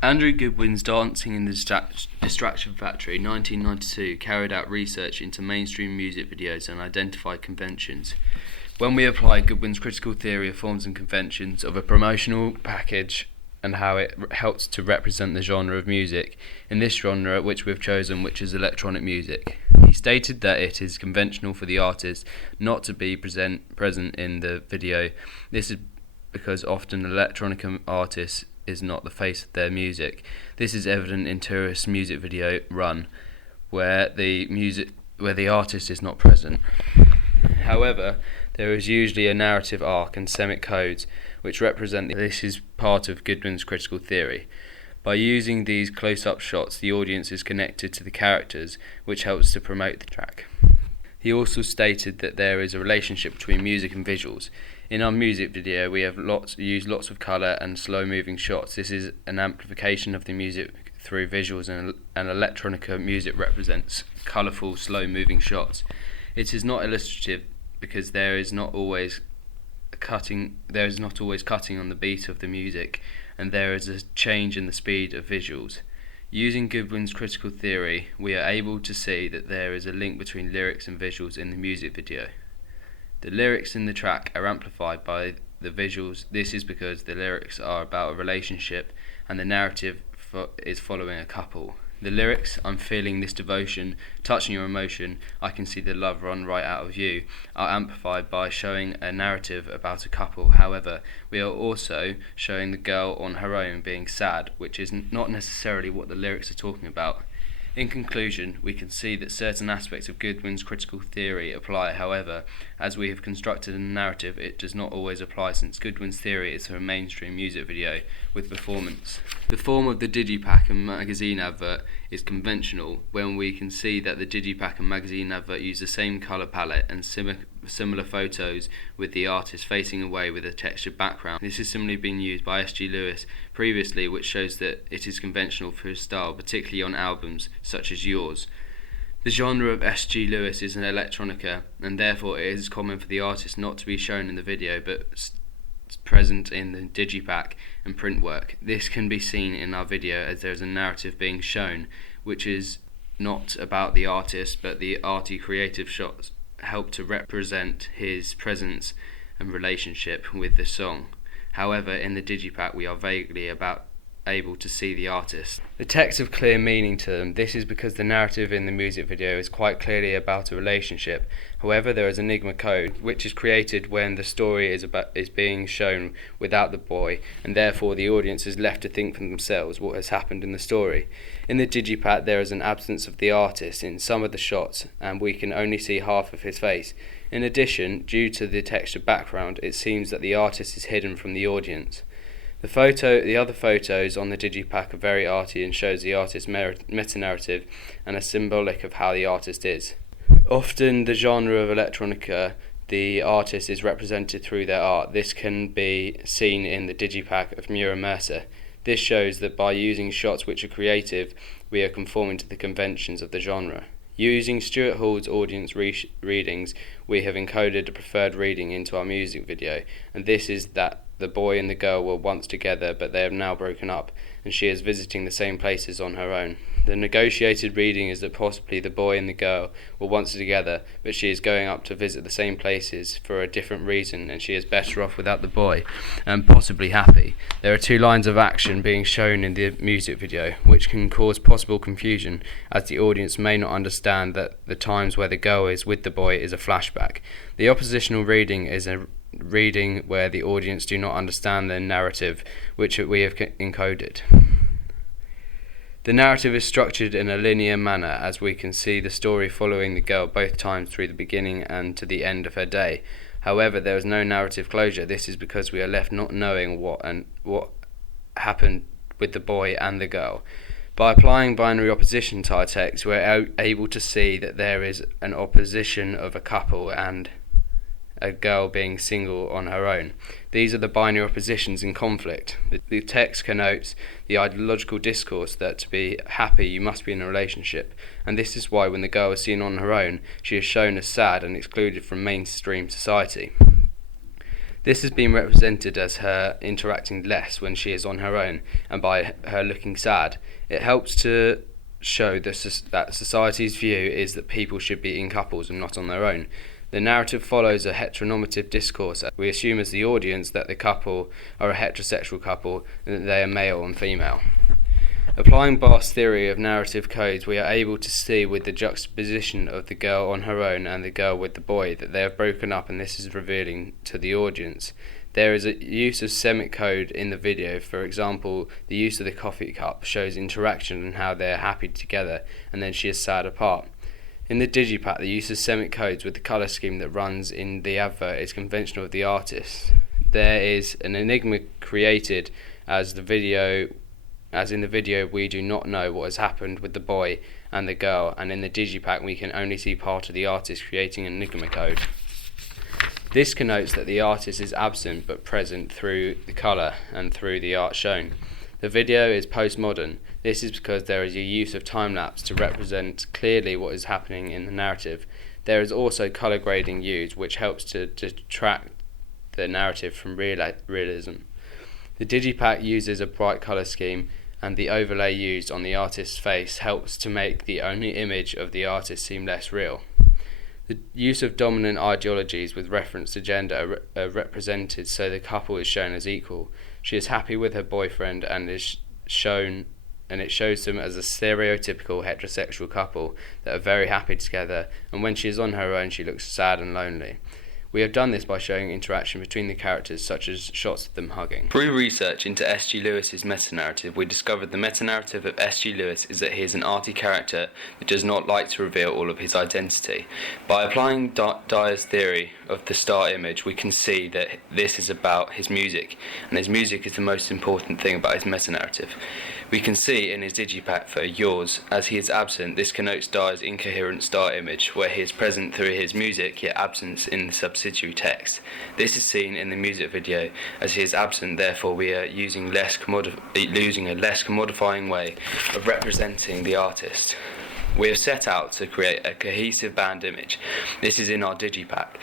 Andrew Goodwin's Dancing in the Distraction Factory 1992 carried out research into mainstream music videos and identified conventions. When we apply Goodwin's critical theory of forms and conventions of a promotional package and how it helps to represent the genre of music, in this genre which we've chosen, which is electronic music. He stated that it is conventional for the artist not to be present in the video. This is because often electronic artists is not the face of their music. This is evident in Tourist's music video Run, where the artist is not present. However, there is usually a narrative arc and semitic codes which represent this is part of Goodwin's critical theory. By using these close-up shots, the audience is connected to the characters, which helps to promote the track. He also stated that there is a relationship between music and visuals. In our music video, we have used lots of colour and slow-moving shots. This is an amplification of the music through visuals, and electronica music represents colourful, slow-moving shots. It is not illustrative because there is not always cutting on the beat of the music, and there is a change in the speed of visuals. Using Goodwin's critical theory, we are able to see that there is a link between lyrics and visuals in the music video. The lyrics in the track are amplified by the visuals. This is because the lyrics are about a relationship and the narrative is following a couple. The lyrics, "I'm feeling this devotion, touching your emotion, I can see the love run right out of you," are amplified by showing a narrative about a couple. However, we are also showing the girl on her own being sad, which is not necessarily what the lyrics are talking about. In conclusion, we can see that certain aspects of Goodwin's critical theory apply. However, as we have constructed a narrative, it does not always apply, since Goodwin's theory is for a mainstream music video with performance. The form of the digipack and magazine advert is conventional, when we can see that the digipack and magazine advert use the same colour palette and similar photos, with the artist facing away with a textured background. This has similarly been used by S.G. Lewis previously, which shows that it is conventional for his style, particularly on albums such as Yours. The genre of S.G. Lewis is an electronica, and therefore it is common for the artist not to be shown in the video but present in the digipack and print work. This can be seen in our video, as there is a narrative being shown which is not about the artist, but the arty creative shots help to represent his presence and relationship with the song. However, in the digipack we are vaguely able to see the artist. The texts have clear meaning to them. This is because the narrative in the music video is quite clearly about a relationship. However, there is enigma code, which is created when the story is being shown without the boy, and therefore the audience is left to think for themselves what has happened in the story. In the digipack there is an absence of the artist in some of the shots, and we can only see half of his face. In addition, due to the textured background, it seems that the artist is hidden from the audience. The other photos on the digipack are very arty and shows the artist's meta-narrative and are symbolic of how the artist is. Often the genre of electronica, the artist is represented through their art. This can be seen in the digipack of Mura Mercer. This shows that by using shots which are creative, we are conforming to the conventions of the genre. Using Stuart Hall's audience readings, we have encoded a preferred reading into our music video, and this is that the boy and the girl were once together, but they have now broken up, and she is visiting the same places on her own. The negotiated reading is that possibly the boy and the girl were once together, but she is going up to visit the same places for a different reason, and she is better off without the boy, and possibly happy. There are two lines of action being shown in the music video, which can cause possible confusion, as the audience may not understand that the times where the girl is with the boy is a flashback. The oppositional reading is a reading where the audience do not understand the narrative which we have encoded. The narrative is structured in a linear manner, as we can see the story following the girl both times through the beginning and to the end of her day. However, there is no narrative closure. This is because we are left not knowing what happened with the boy and the girl. By applying binary opposition to our text, we are able to see that there is an opposition of a couple and a girl being single on her own. These are the binary oppositions in conflict. The text connotes the ideological discourse that to be happy you must be in a relationship, and this is why when the girl is seen on her own, she is shown as sad and excluded from mainstream society. This has been represented as her interacting less when she is on her own and by her looking sad. It helps to show that society's view is that people should be in couples and not on their own. The narrative follows a heteronormative discourse. We assume as the audience that the couple are a heterosexual couple and that they are male and female. Applying Barth's theory of narrative codes, we are able to see with the juxtaposition of the girl on her own and the girl with the boy that they have broken up, and this is revealing to the audience. There is a use of Semitic code in the video. For example, the use of the coffee cup shows interaction and how they are happy together, and then she is sad apart. In the digipack, the use of Semitic codes with the colour scheme that runs in the advert is conventional of the artist. There is an enigma created as in the video we do not know what has happened with the boy and the girl, and in the digipack we can only see part of the artist creating an enigma code. This connotes that the artist is absent but present through the colour and through the art shown. The video is postmodern. This is because there is a use of time-lapse to represent clearly what is happening in the narrative. There is also colour grading used, which helps to detract the narrative from realism. The digipack uses a bright colour scheme, and the overlay used on the artist's face helps to make the only image of the artist seem less real. The use of dominant ideologies with reference to gender are represented so the couple is shown as equal. She is happy with her boyfriend and it shows them as a stereotypical heterosexual couple that are very happy together, and when she is on her own she looks sad and lonely. We have done this by showing interaction between the characters, such as shots of them hugging. Through research into S.G. Lewis's meta-narrative, we discovered the meta-narrative of S.G. Lewis is that he is an arty character that does not like to reveal all of his identity. By applying Dyer's theory of the star image, we can see that this is about his music, and his music is the most important thing about his meta-narrative. We can see in his digipack for Yours, as he is absent, this connotes Dyer's incoherent star image, where he is present through his music, yet absent in the subsidiary text. This is seen in the music video, as he is absent, therefore we are using a less commodifying way of representing the artist. We have set out to create a cohesive band image. This is in our digipack.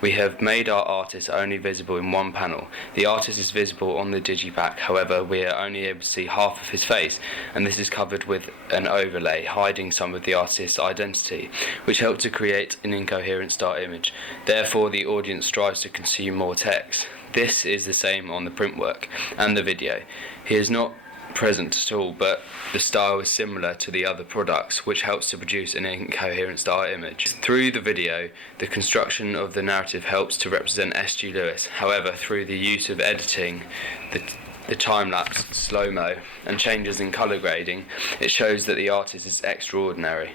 We have made our artist only visible in one panel. The artist is visible on the digipack, however we are only able to see half of his face, and this is covered with an overlay hiding some of the artist's identity, which helps to create an incoherent star image. Therefore the audience strives to consume more text. This is the same on the print work and the video. He is not present at all, but the style is similar to the other products, which helps to produce an incoherent star image. Through the video, the construction of the narrative helps to represent S.G. Lewis. However, through the use of editing, the time-lapse, slow-mo, and changes in colour grading, it shows that the artist is extraordinary.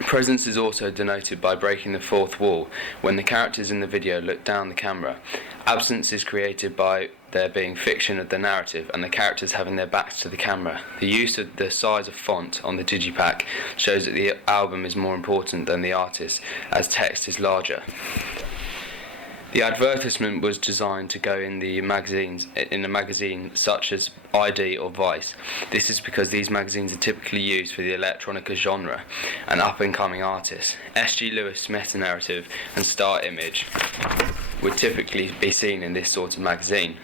Presence is also denoted by breaking the fourth wall when the characters in the video look down the camera. Absence is created by there being fiction of the narrative and the characters having their backs to the camera. The use of the size of font on the digipack shows that the album is more important than the artist, as text is larger. The advertisement was designed to go in a magazine such as ID or Vice. This is because these magazines are typically used for the electronica genre and up-and-coming artists. S.G. Lewis' meta-narrative and star image would typically be seen in this sort of magazine.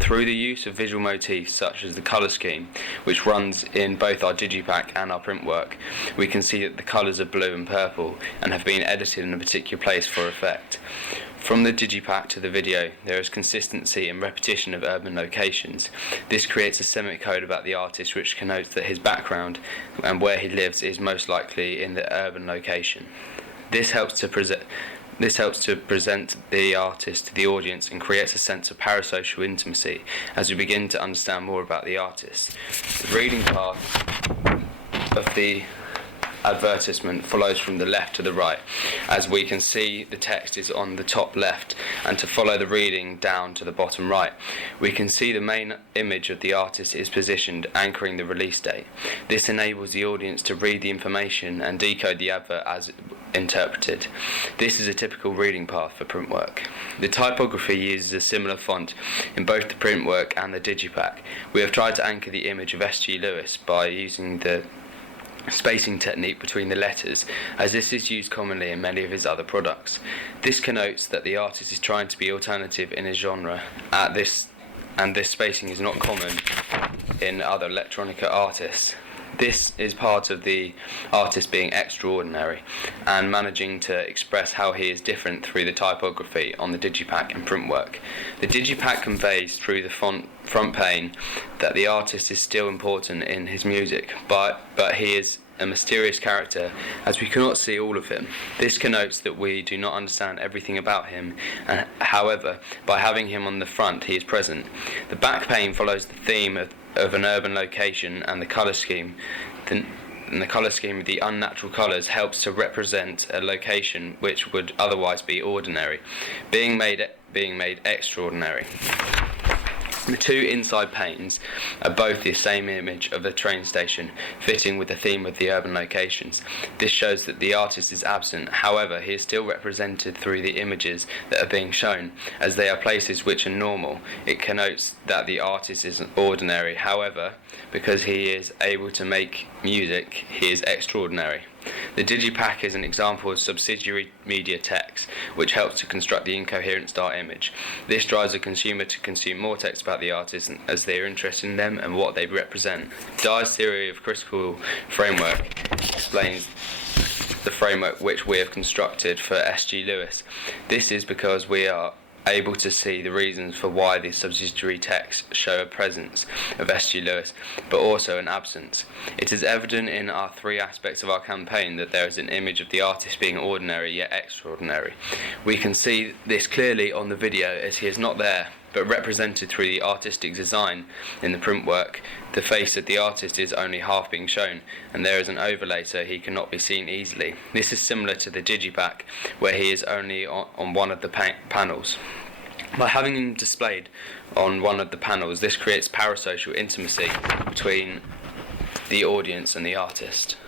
Through the use of visual motifs such as the colour scheme, which runs in both our digipack and our print work, we can see that the colours are blue and purple and have been edited in a particular place for effect. From the digipack to the video, there is consistency and repetition of urban locations. This creates a Semitic code about the artist, which connotes that his background and where he lives is most likely in the urban location. This helps to present the artist to the audience and creates a sense of parasocial intimacy as we begin to understand more about the artist. The reading path of the advertisement follows from the left to the right. As we can see, the text is on the top left, and to follow the reading down to the bottom right, we can see the main image of the artist is positioned, anchoring the release date. This enables the audience to read the information and decode the advert as interpreted. This is a typical reading path for print work. The typography uses a similar font in both the print work and the digipack. We have tried to anchor the image of S.G. Lewis by using the spacing technique between the letters, as this is used commonly in many of his other products. This connotes that the artist is trying to be alternative in his genre, and this spacing is not common in other electronica artists. This is part of the artist being extraordinary and managing to express how he is different through the typography on the digipack and print work. The digipack conveys through the front pane that the artist is still important in his music, but he is a mysterious character as we cannot see all of him. This connotes that we do not understand everything about him, and however, by having him on the front he is present. The back pane follows the theme of an urban location, and the colour scheme of the unnatural colours helps to represent a location which would otherwise be ordinary, being made extraordinary. The two inside panes are both the same image of a train station, fitting with the theme of the urban locations. This shows that the artist is absent, however, he is still represented through the images that are being shown, as they are places which are normal. It connotes that the artist is ordinary, however, because he is able to make music, he is extraordinary. The digipack is an example of subsidiary media text, which helps to construct the incoherent star image. This drives the consumer to consume more text about the artist as they are interested in them and what they represent. Dyer's theory of critical framework explains the framework which we have constructed for S.G. Lewis. This is because we are able to see the reasons for why the subsidiary texts show a presence of S.G. Lewis, but also an absence. It is evident in our three aspects of our campaign that there is an image of the artist being ordinary yet extraordinary. We can see this clearly on the video as he is not there, but represented through the artistic design in the print work. The face of the artist is only half being shown, and there is an overlay so he cannot be seen easily. This is similar to the digipack, where he is only on one of the panels. By having him displayed on one of the panels, this creates parasocial intimacy between the audience and the artist.